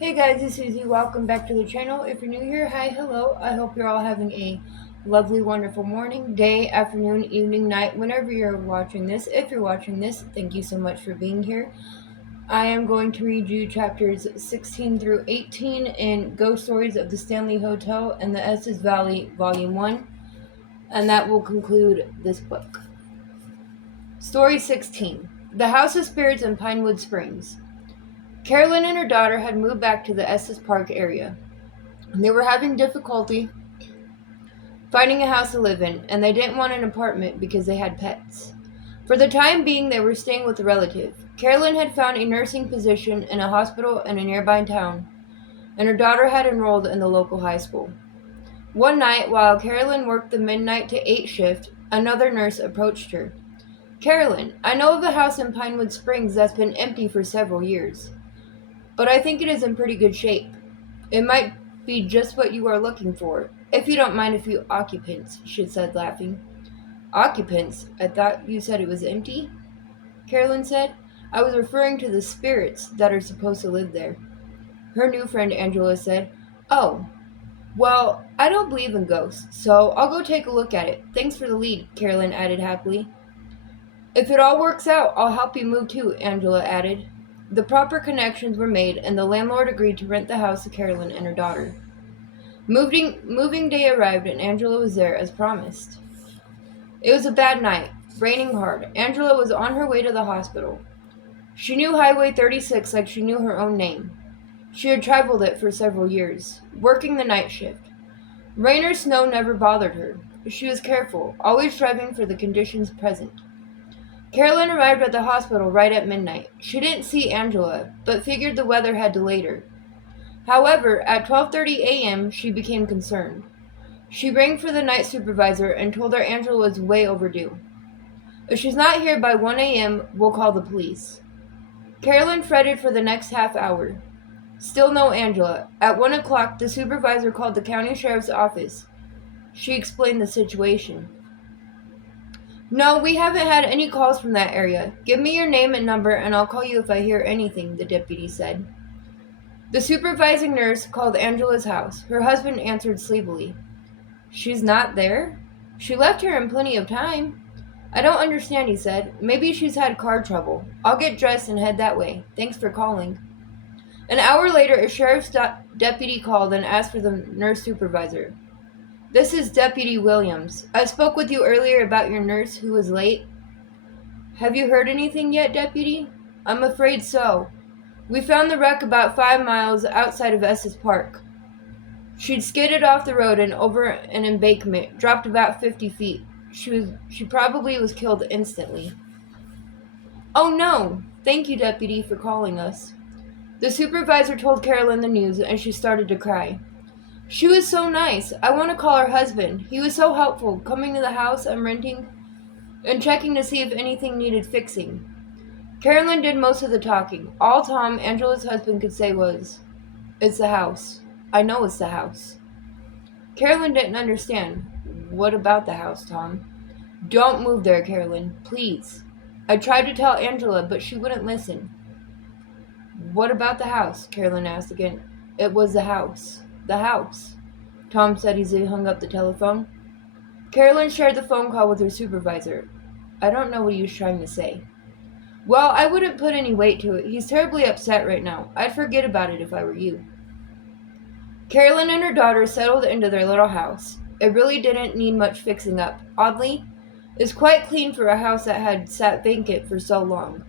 Hey guys, it's Susie. Welcome back to the channel. If you're new here, hi, hello. I hope you're all having a lovely, wonderful morning, day, afternoon, evening, night, whenever you're watching this. If you're watching this, thank you so much for being here. I am going to read you chapters 16 through 18 in Ghost Stories of the Stanley Hotel and the Estes Valley, Volume 1, and that will conclude this book. Story 16: The House of Spirits in Pinewood Springs. Carolyn and her daughter had moved back to the Estes Park area. They were having difficulty finding a house to live in, and they didn't want an apartment because they had pets. For the time being, they were staying with a relative. Carolyn had found a nursing position in a hospital in a nearby town, and her daughter had enrolled in the local high school. One night, while Carolyn worked the midnight to 8 shift, another nurse approached her. "Carolyn, I know of a house in Pinewood Springs that's been empty for several years, but I think it is in pretty good shape. It might be just what you are looking for, if you don't mind a few occupants," she said, laughing. "Occupants? I thought you said it was empty," Carolyn said. "I was referring to the spirits that are supposed to live there." Her new friend Angela said, "Oh, well, I don't believe in ghosts, so I'll go take a look at it. Thanks for the lead," Carolyn added happily. "If it all works out, I'll help you move too," Angela added. The proper connections were made, and the landlord agreed to rent the house to Carolyn and her daughter. Moving day arrived, and Angela was there as promised. It was a bad night, raining hard. Angela was on her way to the hospital. She knew Highway 36 like she knew her own name. She had traveled it for several years, working the night shift. Rain or snow never bothered her. She was careful, always driving for the conditions present. Carolyn arrived at the hospital right at midnight. She didn't see Angela, but figured the weather had delayed her. However, at 12:30 a.m., she became concerned. She rang for the night supervisor and told her Angela was way overdue. "If she's not here by 1 a.m., we'll call the police." Carolyn fretted for the next half hour. Still no Angela. At 1 o'clock, the supervisor called the county sheriff's office. She explained the situation. "No, we haven't had any calls from that area. Give me your name and number, and I'll call you if I hear anything," the deputy said. The supervising nurse called Angela's house. Her husband answered sleepily. "She's not there? She left here in plenty of time." "I don't understand," he said. "Maybe she's had car trouble. I'll get dressed and head that way. Thanks for calling." An hour later, a sheriff's deputy called and asked for the nurse supervisor. "This is Deputy Williams. I spoke with you earlier about your nurse who was late." "Have you heard anything yet, Deputy?" "I'm afraid so. We found the wreck about 5 miles outside of Estes Park. She'd skidded off the road and over an embankment, dropped about 50 feet. She probably was killed instantly." "Oh no! Thank you, Deputy, for calling us." The supervisor told Carolyn the news, and she started to cry. "She was so nice. I want to call her husband. He was so helpful, coming to the house I'm renting and checking to see if anything needed fixing." Carolyn did most of the talking. All Tom, Angela's husband, could say was, "It's the house. I know it's the house." Carolyn didn't understand. "What about the house, Tom?" "Don't move there, Carolyn. Please." "I tried to tell Angela, but she wouldn't listen." "What about the house?" Carolyn asked again. "It was the house. The house," Tom said as he hung up the telephone. Carolyn shared the phone call with her supervisor. "I don't know what he was trying to say." "Well, I wouldn't put any weight to it. He's terribly upset right now. I'd forget about it if I were you." Carolyn and her daughter settled into their little house. It really didn't need much fixing up. Oddly, it's quite clean for a house that had sat vacant for so long.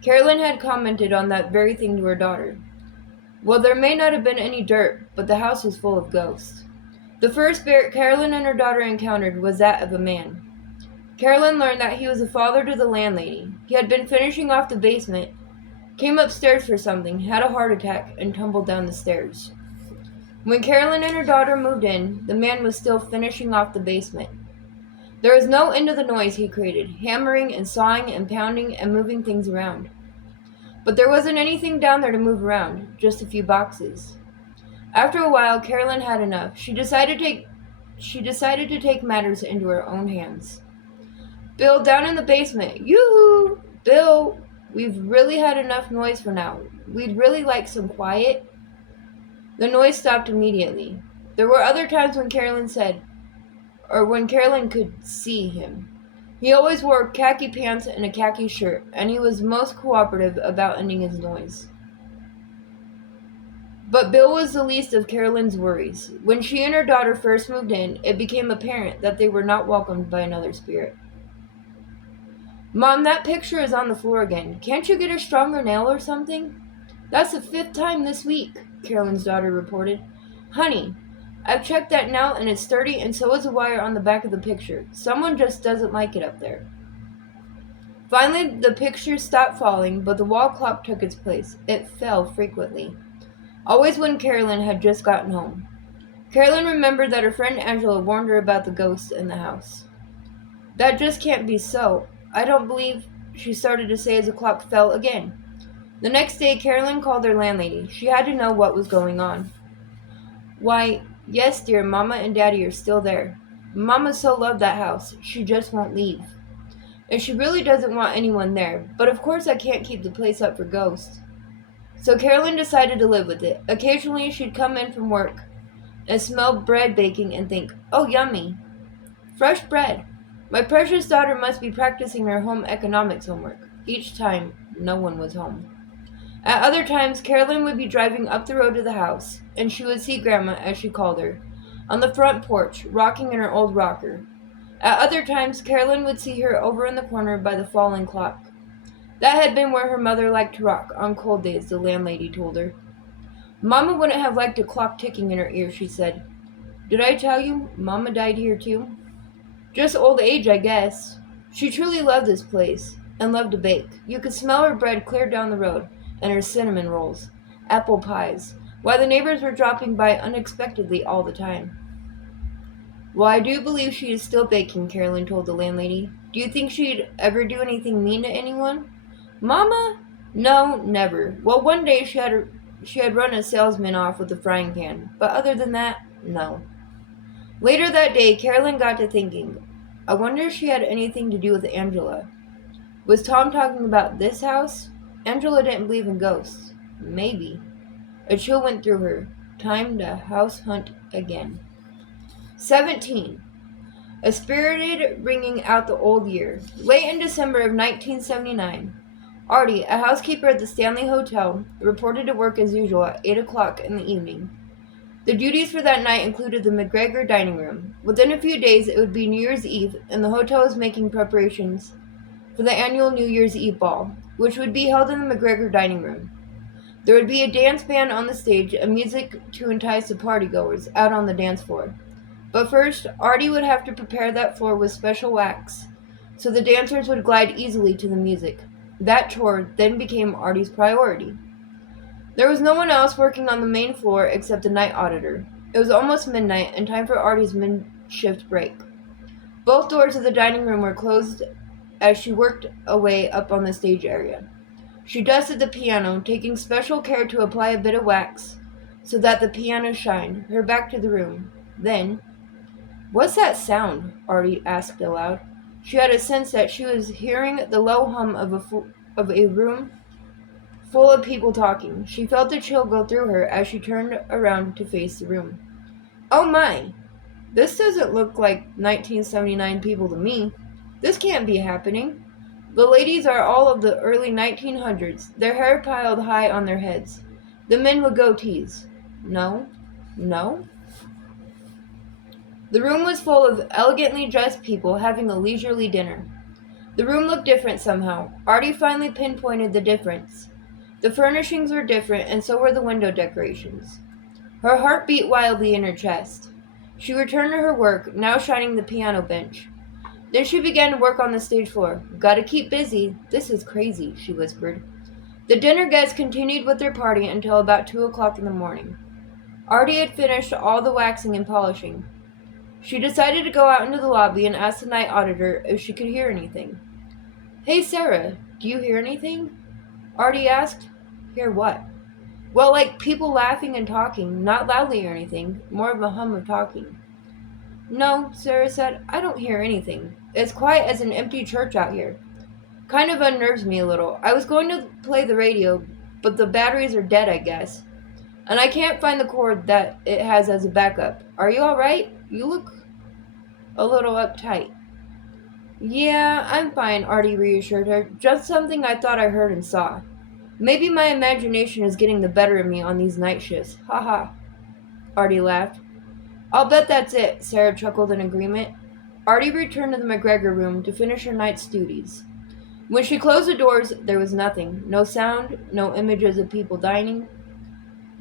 Carolyn had commented on that very thing to her daughter. Well, there may not have been any dirt, but the house was full of ghosts. The first spirit Carolyn and her daughter encountered was that of a man. Carolyn learned that he was a father to the landlady. He had been finishing off the basement, came upstairs for something, had a heart attack, and tumbled down the stairs. When Carolyn and her daughter moved in, the man was still finishing off the basement. There was no end to the noise he created, hammering and sawing and pounding and moving things around. But there wasn't anything down there to move around, just a few boxes. After a while, Carolyn had enough. She decided to take matters into her own hands. "Bill, down in the basement." "Yoo-hoo! Bill, we've really had enough noise for now. We'd really like some quiet." The noise stopped immediately. There were other times when Carolyn could see him. He always wore khaki pants and a khaki shirt, and he was most cooperative about ending his noise. But Bill was the least of Carolyn's worries. When she and her daughter first moved in, it became apparent that they were not welcomed by another spirit. Mom, that picture is on the floor again. Can't you get a stronger nail or something? That's the 5th time this week, Carolyn's daughter reported. Honey, I've checked that now and it's sturdy, and so is the wire on the back of the picture. Someone just doesn't like it up there. Finally, the picture stopped falling, but the wall clock took its place. It fell frequently, always when Carolyn had just gotten home. Carolyn remembered that her friend Angela warned her about the ghosts in the house. That just can't be so. I don't believe, she started to say as the clock fell again. The next day, Carolyn called her landlady. She had to know what was going on. Why, yes, dear, Mama and Daddy are still there. Mama so loved that house. She just won't leave. And she really doesn't want anyone there, but of course I can't keep the place up for ghosts. So Carolyn decided to live with it. Occasionally she'd come in from work and smell bread baking and think, oh, yummy. Fresh bread. My precious daughter must be practicing her home economics homework. Each time, no one was home. At other times, Carolyn would be driving up the road to the house, and she would see Grandma, as she called her, on the front porch, rocking in her old rocker. At other times, Carolyn would see her over in the corner by the falling clock. That had been where her mother liked to rock on cold days, the landlady told her. Mama wouldn't have liked a clock ticking in her ear, she said. Did I tell you, Mama died here too? Just old age, I guess. She truly loved this place, and loved to bake. You could smell her bread clear down the road, and her cinnamon rolls, apple pies, while the neighbors were dropping by unexpectedly all the time. Well, I do believe she is still baking, Carolyn told the landlady. Do you think she'd ever do anything mean to anyone? Mama? No, never. Well, one day she had run a salesman off with a frying pan, but other than that, no. Later that day, Carolyn got to thinking, I wonder if she had anything to do with Angela. Was Tom talking about this house? Angela didn't believe in ghosts. Maybe. A chill went through her. Time to house hunt again. 17. A spirited ringing out the old year. Late in December of 1979, Artie, a housekeeper at the Stanley Hotel, reported to work as usual at 8 o'clock in the evening. The duties for that night included the McGregor dining room. Within a few days, it would be New Year's Eve, and the hotel was making preparations for the annual New Year's Eve ball, which would be held in the McGregor dining room. There would be a dance band on the stage and music to entice the partygoers out on the dance floor. But first, Artie would have to prepare that floor with special wax, so the dancers would glide easily to the music. That chore then became Artie's priority. There was no one else working on the main floor except the night auditor. It was almost midnight and time for Artie's mid-shift break. Both doors of the dining room were closed as she worked away up on the stage area. She dusted the piano, taking special care to apply a bit of wax so that the piano shined, her back to the room. Then, what's that sound? Artie asked aloud. She had a sense that she was hearing the low hum of a room full of people talking. She felt a chill go through her as she turned around to face the room. Oh my! This doesn't look like 1979 people to me. This can't be happening. The ladies are all of the early 1900s, their hair piled high on their heads. The men with goatees. No? No? The room was full of elegantly dressed people having a leisurely dinner. The room looked different somehow. Artie finally pinpointed the difference. The furnishings were different, and so were the window decorations. Her heart beat wildly in her chest. She returned to her work, now shining the piano bench. Then she began to work on the stage floor. Gotta keep busy. This is crazy, she whispered. The dinner guests continued with their party until about 2 o'clock in the morning. Artie had finished all the waxing and polishing. She decided to go out into the lobby and ask the night auditor if she could hear anything. Hey, Sarah, do you hear anything? Artie asked. Hear what? Well, like people laughing and talking, not loudly or anything, more of a hum of talking. No, Sarah said, I don't hear anything. It's quiet as an empty church out here. Kind of unnerves me a little. I was going to play the radio, but the batteries are dead, I guess. And I can't find the cord that it has as a backup. Are you alright? You look a little uptight. Yeah, I'm fine, Artie reassured her. Just something I thought I heard and saw. Maybe my imagination is getting the better of me on these night shifts. Ha ha. Artie laughed. I'll bet that's it, Sarah chuckled in agreement. Artie returned to the McGregor room to finish her night's duties. When she closed the doors, there was nothing. No sound, no images of people dining.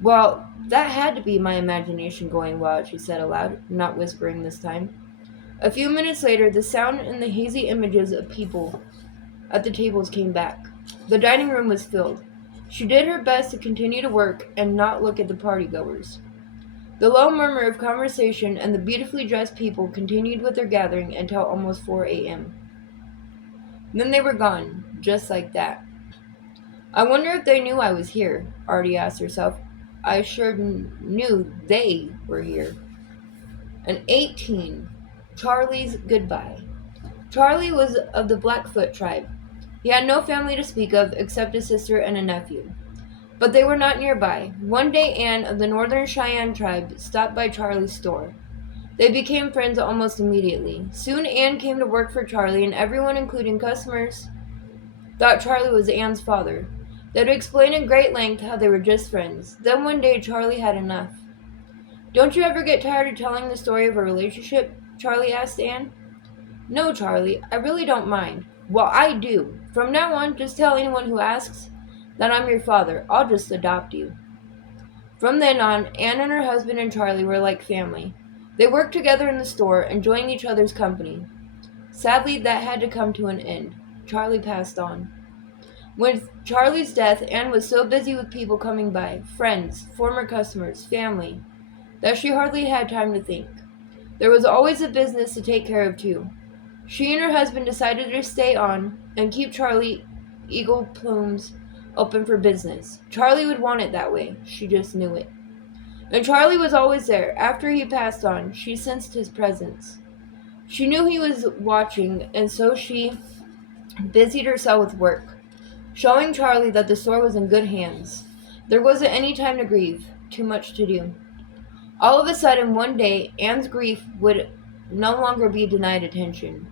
Well, that had to be my imagination going wild, she said aloud, not whispering this time. A few minutes later, the sound and the hazy images of people at the tables came back. The dining room was filled. She did her best to continue to work and not look at the partygoers. The low murmur of conversation and the beautifully dressed people continued with their gathering until almost 4 a.m. Then they were gone, just like that. I wonder if they knew I was here, Artie asked herself. I sure knew they were here. An 18. Charlie's goodbye. Charlie was of the Blackfoot tribe. He had no family to speak of except a sister and a nephew. But they were not nearby. One day Anne of the Northern Cheyenne tribe stopped by Charlie's store. They became friends almost immediately. Soon Anne came to work for Charlie, and everyone, including customers, thought Charlie was Anne's father. They'd explain in great length how they were just friends. Then one day Charlie had enough. Don't you ever get tired of telling the story of a relationship? Charlie asked Anne. No, Charlie, I really don't mind. Well, I do. From now on, just tell anyone who asks that I'm your father. I'll just adopt you. From then on, Anne and her husband and Charlie were like family. They worked together in the store, enjoying each other's company. Sadly, that had to come to an end. Charlie passed on. With Charlie's death, Anne was so busy with people coming by, friends, former customers, family, that she hardly had time to think. There was always a business to take care of, too. She and her husband decided to stay on and keep Charlie Eagle Plumes open for business. Charlie would want it that way. She just knew it. And Charlie was always there. After he passed on, she sensed his presence. She knew he was watching, and so she busied herself with work, showing Charlie that the store was in good hands. There wasn't any time to grieve, too much to do. All of a sudden, one day, Anne's grief would no longer be denied attention.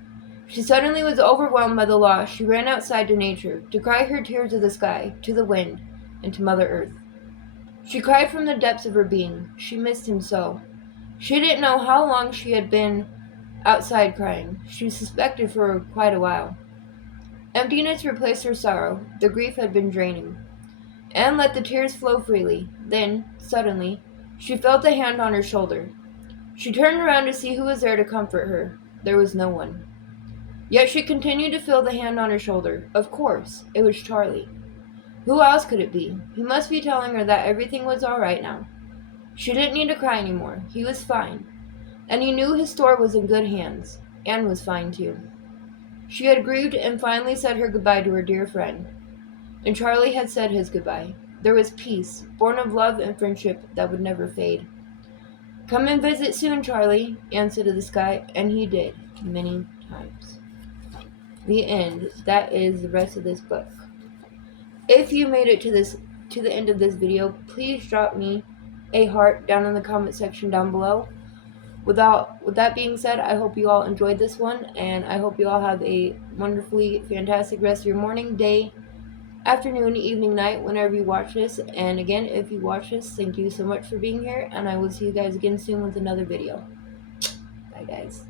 She suddenly was overwhelmed by the loss. She ran outside to nature, to cry her tears to the sky, to the wind, and to Mother Earth. She cried from the depths of her being. She missed him so. She didn't know how long she had been outside crying. She suspected for quite a while. Emptiness replaced her sorrow. The grief had been draining. Anne let the tears flow freely. Then, suddenly, she felt a hand on her shoulder. She turned around to see who was there to comfort her. There was no one. Yet she continued to feel the hand on her shoulder. Of course, it was Charlie. Who else could it be? He must be telling her that everything was all right now. She didn't need to cry anymore. He was fine. And he knew his store was in good hands. Anne was fine, too. She had grieved and finally said her goodbye to her dear friend. And Charlie had said his goodbye. There was peace, born of love and friendship that would never fade. Come and visit soon, Charlie, Anne said to the sky, and he did, many times. The end. That is the rest of this book. If you made it to the end of this video, please drop me a heart down in the comment section down below. With that being said, I hope you all enjoyed this one, and I hope you all have a wonderfully fantastic rest of your morning, day, afternoon, evening, night, whenever you watch this. And again, if you watch this, thank you so much for being here, and I will see you guys again soon with another video. Bye, guys.